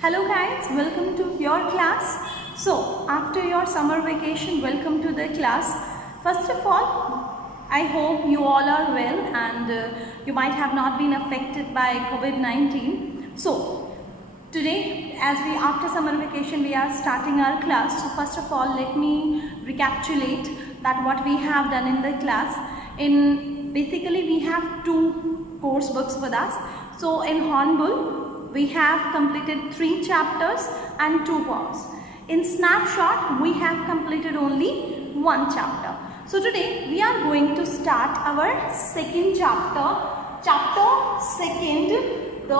Hello guys, welcome to your class. So after your summer vacation, welcome to the class. First of all, I hope you all are well and you might have not been affected by COVID-19. So today, after summer vacation, we are starting our class. So first of all, let me recapitulate that what we have done in the class. Basically we have two course books with us. So in Hornbill, we have completed 3 chapters and 2 poems. In Snapshot, we have completed only 1 chapter. So today we are going to start our second chapter, chapter 2, the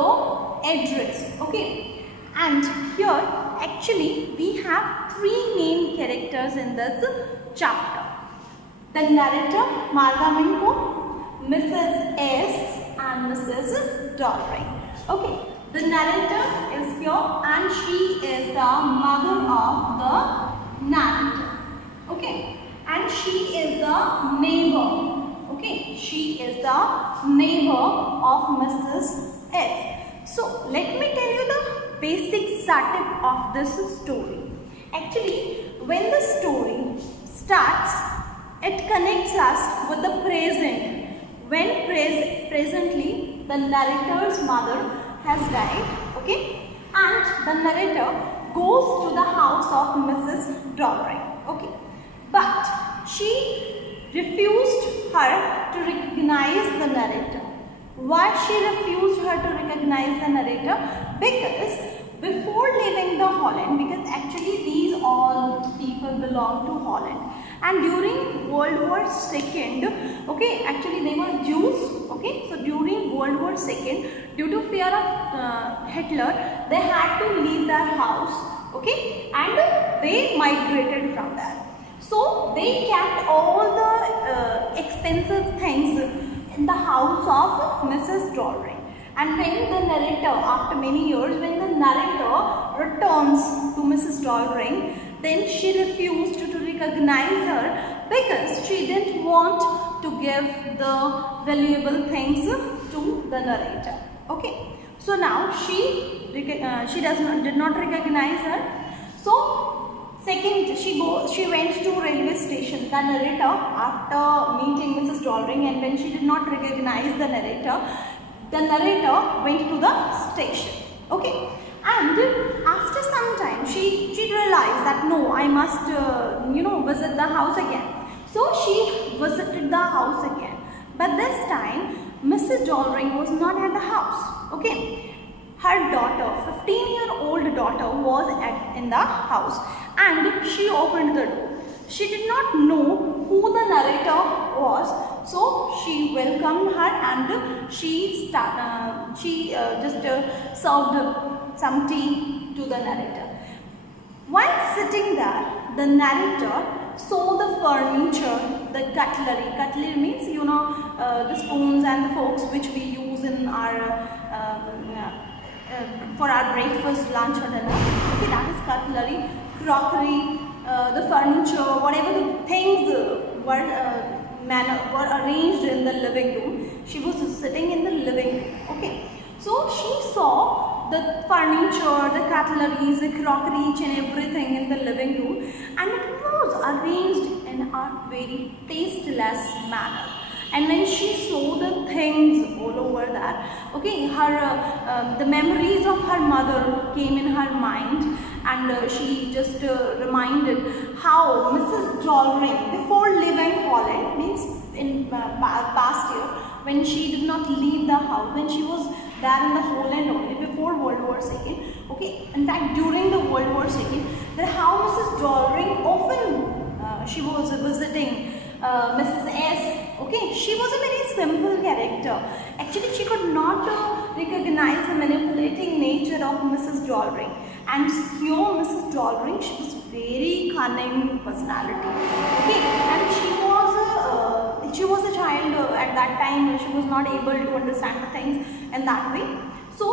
address. Okay, and here actually we have 3 main characters in this chapter. The narrator, Marga Minko, Mrs. S and Mrs. Dollring. Okay. The narrator is here and she is the mother of the narrator. Okay. And she is the neighbor. Okay. She is the neighbor of Mrs. S. So let me tell you the basic setup of this story. Actually, when the story starts, it connects us with the present. When presently the narrator's mother has died, okay, and the narrator goes to the house of Mrs. Dollring, okay, but she refused her to recognize the narrator. Why she refused her to recognize the narrator? Because before leaving the Holland, because actually these all people belong to Holland, and during World War II, okay, actually they were Jews, okay, so during World War II, due to fear of Hitler, they had to leave their house, okay, and they migrated from there. So they kept all the expensive things in the house of Mrs. Dollring. And when the narrator, after many years, when the narrator returns to Mrs. Dollring, then she refused to recognize her because she didn't want to give the valuable things to the narrator. Okay, so now she did not recognize her. So second, she went to railway station. The narrator, after meeting Mrs. Dollring, and when she did not recognize the narrator went to the station. Okay, and after some time she realized that no, I must visit the house again. So she visited the house again, but this time Mrs. Dollring was not at the house. Okay, her daughter, 15-year-old daughter, was in the house, and she opened the door. She did not know who the narrator was, so she welcomed her and she just served some tea to the narrator. While sitting there, the narrator saw the furniture, the cutlery. Cutlery means, the spoons and the forks which we use in our for our breakfast, lunch or dinner. Okay, that is cutlery, crockery, the furniture, whatever the things were arranged in the living room. She was sitting in the living room. Okay, so she saw the furniture, the cutleries, the crockery, each and everything in the living room, and it was arranged in a very tasteless manner. And when she saw the things all over there, okay, the memories of her mother came in her mind, and she just reminded how Mrs. Dollring, before leaving Holland, means in past year, when she did not leave the house, when she was there in the Holland only before World War II, okay, in fact during the World War II, that how Mrs. Dollring often she was visiting Mrs. S. Okay, she was a very simple character. Actually, she could not recognize the manipulating nature of Mrs. Dollring. And here, Mrs. Dollring, she was very cunning personality. Okay, and she was a child at that time. She was not able to understand the things in that way. So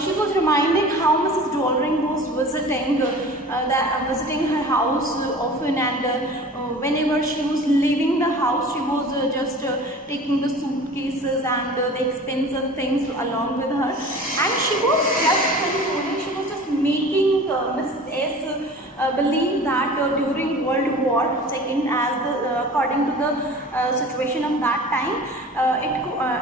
she was reminding how Mrs. Dollring was visiting her house often, and whenever she was leaving the house, she was just taking the suitcases and the expensive things along with her, and she was just consoling. She was just believe that during World War II, according to the situation of that time,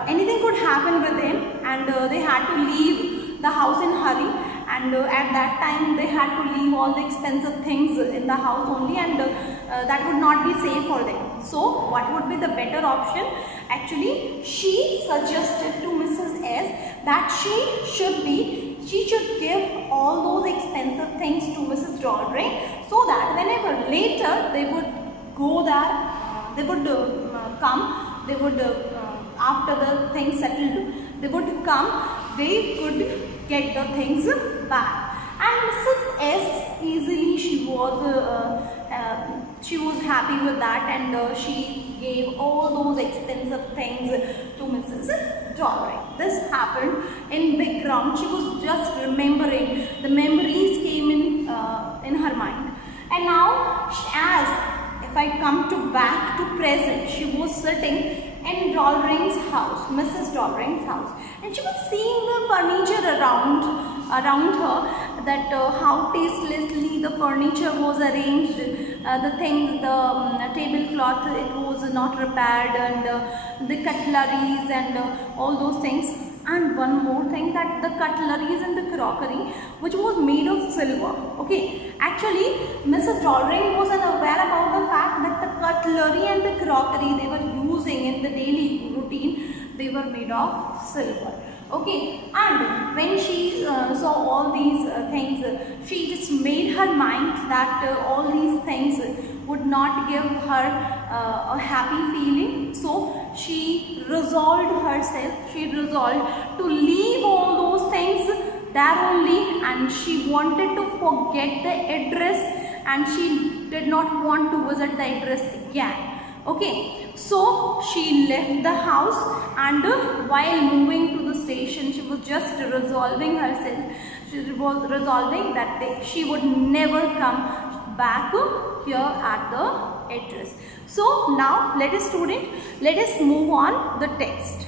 anything could happen with him, and they had to leave the house in hurry. And at that time they had to leave all the expensive things in the house only, and that would not be safe for them. So what would be the better option? Actually, she suggested to Mrs. S that she should give all those expensive things to Mrs. Doldring, so that whenever later they would go there, they would come, they would after the things settled, they would come, they could get the things back. And Mrs. S easily, she was happy with that, and she gave all those expensive things to Mrs. Doldring. This happened in background. She was just remembering, the memories came in her mind. And now, as if I come to back to present, she was sitting in Doldring's house, Mrs. Doldring's house, and she was seeing the furniture around her, that how tastelessly the furniture was arranged, the things, the tablecloth, it was not repaired, and the cutleries and all those things. And one more thing, that the cutleries and the crockery, which was made of silver. Okay, actually Mrs. Doldring was unaware about the fact that the cutlery and the crockery they were using in the daily routine, they were made of silver. Okay, and when she saw all these things, she just made her mind that all these things would not give her a happy feeling. So she resolved herself, she resolved to leave all those things there only, and she wanted to forget the address, and she did not want to visit the address again. Okay, so she left the house, and while moving to the station, she was just resolving herself. She was resolving that she would never come back here at the address. So now let us move on the text.